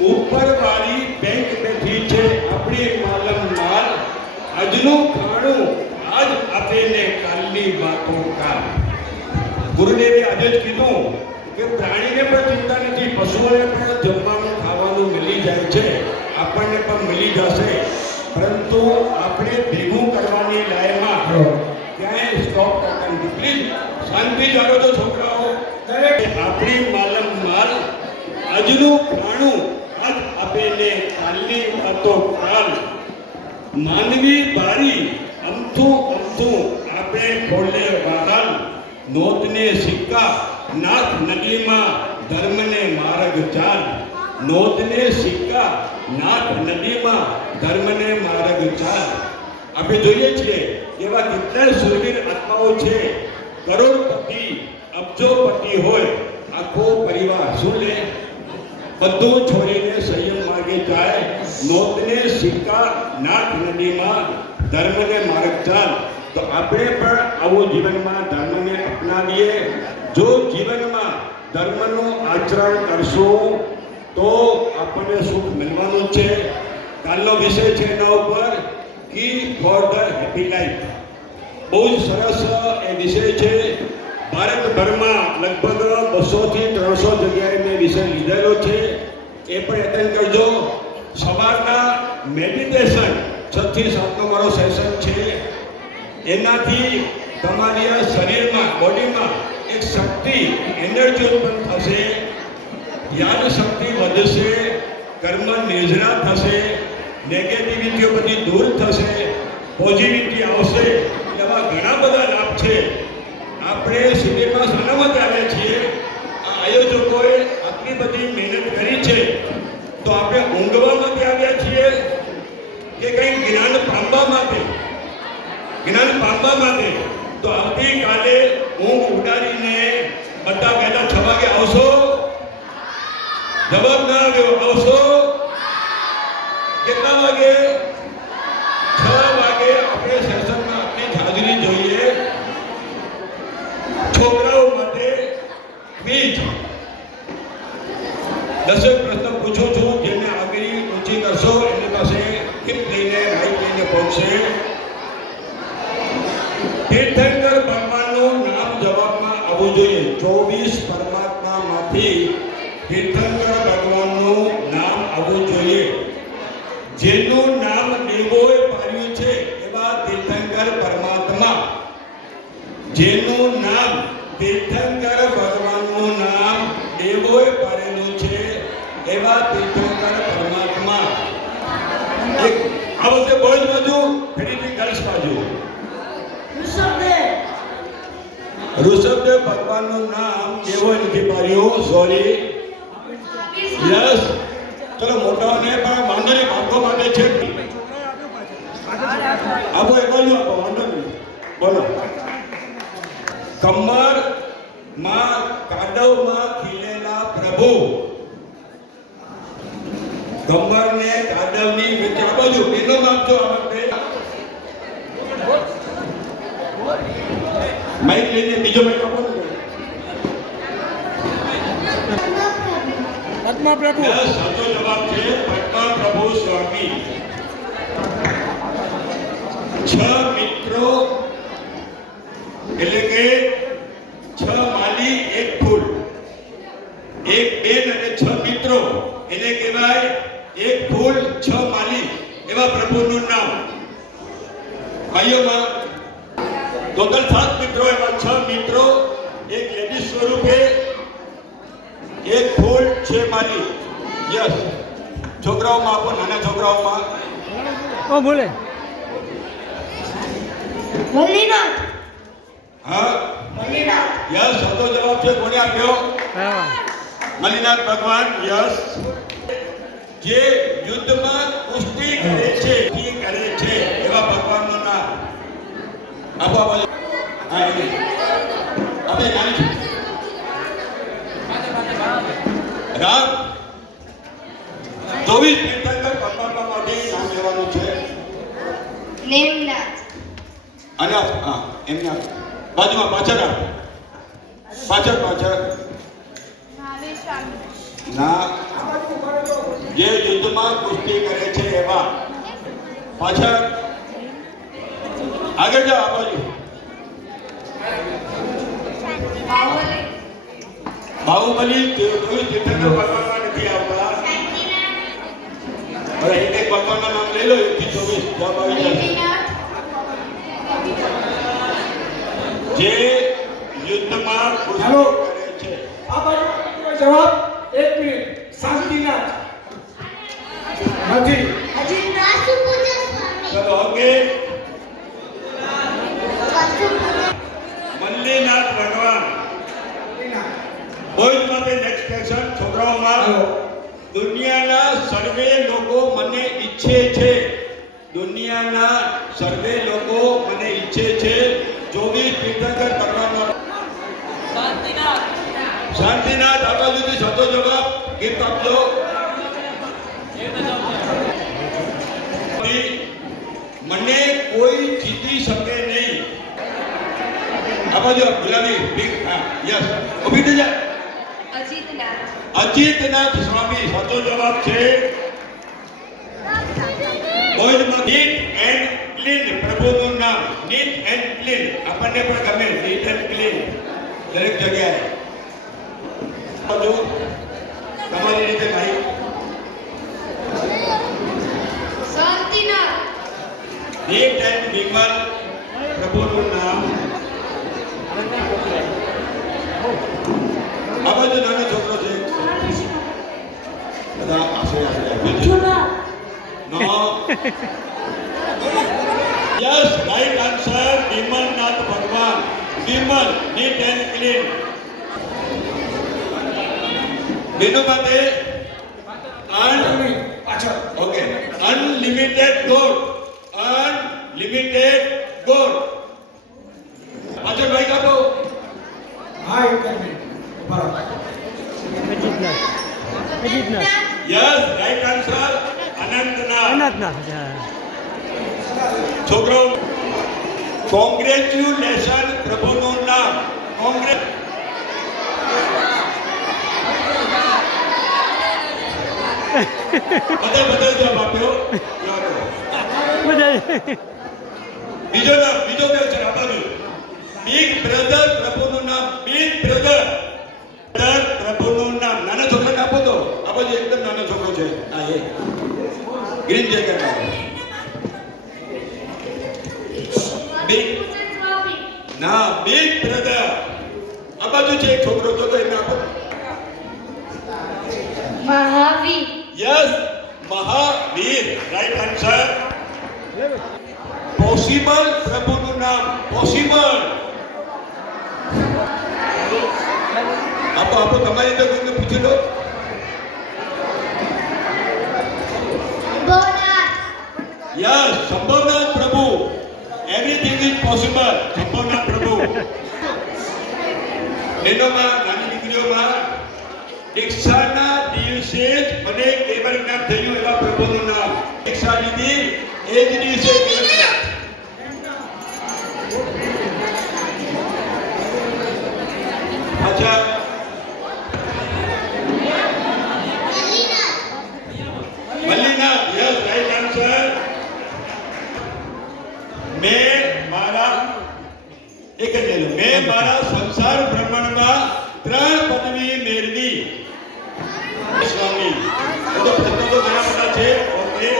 ઉપરવાળી bank બેઠી છે. આપણી માલમ માલ આજનું ખાણું. આજ આપે ને કાલની વાતો કાલ. ગુરુદેવે આજે જ કીધું કે પ્રાણીને પણ ચિંતા નથી પશુઓને પણ જમવાનું ખાવાનું મળી જાય છે. આપણને પણ મળી જશે. પરંતુ આપણે ભેગું કરવાની લાયમાં ક્યાંય સ્ટોપ કરતા નથી. પ્લીઝ શાંતિ જાળો તો છોકરાઓ. દરેક આપણી માલમ માલ આજનું ખાણું કાલની વાતો કાલ. માનવી બારી અમથું અમથું આપણે ખોલે વારાલ નોતને સિક્કા નાથ નદીમાં ધર્મને માર્ગ ચાલ. નોતને સિક્કા નાથ નદીમાં ધર્મને માર્ગ ચાલ. આપણે જોઈએ છીએ એવા કેટલાય સુરવીર આત્માઓ છે. કરોડપતિ, અબજોપતિ હોય. આખો પરિવાર શું લે? બધું છોડીને સંયમ માર્ગે જાય. મોતને સિક્કા નાથ નદીમાં ધર્મને માર્ગ ચાલ. તો આપણે પણ આવું જીવનમાં ધર્મને અપનાવીએ. જો જીવનમાં ધર્મનું આચરણ કરશું, તો આપણને સુખ મળવાનું છે. કાલનો વિષય છે એના ઉપર key for the happy life બહુ જ સરસ એ વિષય છે. ભારતભરમાં લગભગ બસોથી ત્રણસો જગ્યાએ મેં વિષય લીધેલો છે. એ પણ એટેન્ડ કરજો. સવારના મેડિટેશન છ થી સાતનો મારો સેશન છે. એનાથી તમારી શરીરમાં બોડીમાં એક શક્તિ એનર્જી ઉત્પન્ન થશે યાદ શક્તિ વધશે કર્મ નિર્જરા થશે નેગેટિવિટીઓ બધી દૂર થશે પોઝિટિવિટી આવશે એવા ઘણા બધા લાભ છે. આપણે શાના માટે આવ્યા છીએ. આ આયોજકોએ આટલી બધી મહેનત કરી છે. તો આપણે ઊંઘવા માટે આવ્યા છીએ કે કંઈ જ્ઞાન પામવા માટે? જ્ઞાન પામવા માટે? તો આવતીકાલે ઊંઘ ઉડાડીને બધા પહેલા છ વાગે આવશો? જવાબ ના આવ્યો. આવશો? કેટલા વાગે છ વાગે આપણે સેશનમાં આપણી હાજરી જોઈએ છોકરાઓ માટે ક્વિઝ દસેક પ્રશ્ન પૂછું છું જેને આગળ ઊંચી કરશો એની પાસે ગિફ્ટ લઈને માઇક લઈને પહોંચશે તીર્થંકર ભગવાનનું નામ જવાબમાં આવવું જોઈએ. ચોવીસ પરમાત્મામાંથી તીર્થંકર ભગવાનનું નામ આવવું જોઈએ. જેનું નામ દેવોએ પાડ્યું છે એવા તીર્થંકર પરમાત્મા. જેનું નામ તીર્થંકર ભગવાનનું નામ દેવોએ પાડેલું છે એવા તીર્થંકર પરમાત્મા. આ વખતે બાજુ ઋષભદેવ ભગવાનનું નામ દેવોએ નથી પાડ્યું? સોરી યસ ચલો, મોટાઓને પણ વાંધો નહીં ભાગો માટે છે. આપો એ બાજુ આપો, વાંધો નહીં. બોલો. કમરમાં કાદવમાં ખીલેલા પ્રભુ. કમર ને કાદવની વચ્ચે આ બાજુ, એનો માપજો આ વખતે માઇક લઈને બીજો માઇક આપો પદ્મા પ્રભુ. સાચો જવાબ છે પદ્મા પ્રભુ સ્વામી. છ મિત્રો એટલે કે છ માલી એક ફૂલ. એક બેન અને છ મિત્રો. એને કહેવાય એક ફૂલ છ માલી એવા પ્રભુનું નામ. ભાઈઓમાં ટોટલ સાત મિત્રો એમાં છ મિત્રો એક લેડીઝ સ્વરૂપે એક ફૂલ છે મારી. યસ છોકરાઓમાં આપો નાના છોકરાઓમાં. ઓ બોલે. મલ્લીનાથ હા? મલ્લીનાથ યસ સાચો જવાબ છે કોણે આપ્યો? હા. મલિનાથ ભગવાન યસ જે યુદ્ધમાં કુસ્તી કરે છે કરે છે એવા ભગવાનનું નામ. આપો નાની રામ ચોવીસ તીર્થંકર પરમાત્મા માટે નામ લેવાનું છે. નેમનાથ. અને હા એમના બાજુમાં પાછળ આપ પાછળ પાછળ. ના. જે યુદ્ધમાં કુસ્તી કરે છે એવા. પાછળ. આગળ જાઓ આ બાજુ બાહુબલી કોઈ તીર્થંકર ભગવાનમાં નથી આવતા. હવે એક એક ભગવાનના નામ લઈ લો એકથી ચોવીસ. જવાબ આવી જશે જે યુદ્ધમાં હાલો. કરે છે. આ બાજુ જવાબ એક મિનિટ. શાંતિનાથ નથી. છોકરાઓમાં દુનિયાના સર્વે લોકો મને ઈચ્છે છે. દુનિયાના સર્વે લોકો મને ઈચ્છે છે. ચોવીસ તીર્થંકર કરવાનો શાંતિનાથ. આ સુધી સાચો જવાબ ગીત આપજો મને કોઈ જીતી શકે નહીં. આ બાજુ ગુલાબી યસ. ઊભી થઈ જા. અજીતનાથ અજીતનાથ સ્વામી સાચો જવાબ છે બોયઝમાં નીટ એન્ડ ક્લીન પ્રભુનું નામ નીટ એન્ડ ક્લીન. આપણને પણ ગમે નીટ એન્ડ ક્લીન. દરેક જગ્યાએ. જો તમારી રીતે ભાઈ શાંતિનાથ. નીટ એન્ડ વિમલ પ્રભુનું yes, right answer. Vimal Nath Bhagwan. Vimal, neat and clean. બેનો હા. છોકરો કોંગ્રેચ્યુલેશન પ્રભુનું નામ. કોંગ્રેસ બીજો નામ બીજો કયો છે આ બાજુ બિગ બ્રધર પ્રભુનું નામ બિગ બ્રધર બ્રધર પ્રભુનું નામ. નાના છોકરાને આપો તો. આ બાજુ એકદમ નાનો છોકરો છે. આ એ ગ્રીન જેકેટ બિગ ના બિગ બ્રધર આ બાજુ છે એક છોકરો તો કઈ આપો. Mahavir. Yes Mahavir. Right answer possible પ્રભુનું નામ. પોસિબલ આપો આપો તમારી તો કોઈને પૂછી લો. યસ સંભવનાથ પ્રભુ. એવરીથિંગ ઇઝ પોસિબલ સંભવનાથ પ્રભુ. નેનોમાં નાની દીકરીઓમાં, દીક્ષાના દિવસે જ મને કેવલ જ્ઞાન થયું એવા પ્રભુનું નામ. દીક્ષા લીધી એ જ દિવસે કેવલ જ્ઞાન અચ્છા મલ્લીનાથ યસ રાઈટ આન્સર મેં મારા એક જ લઈ લો મેં મારા સંસાર ભ્રમણમાં ત્રણ પદવી મેળવી. સ્વામી તો તો ઘણા બધા છે ઓકે.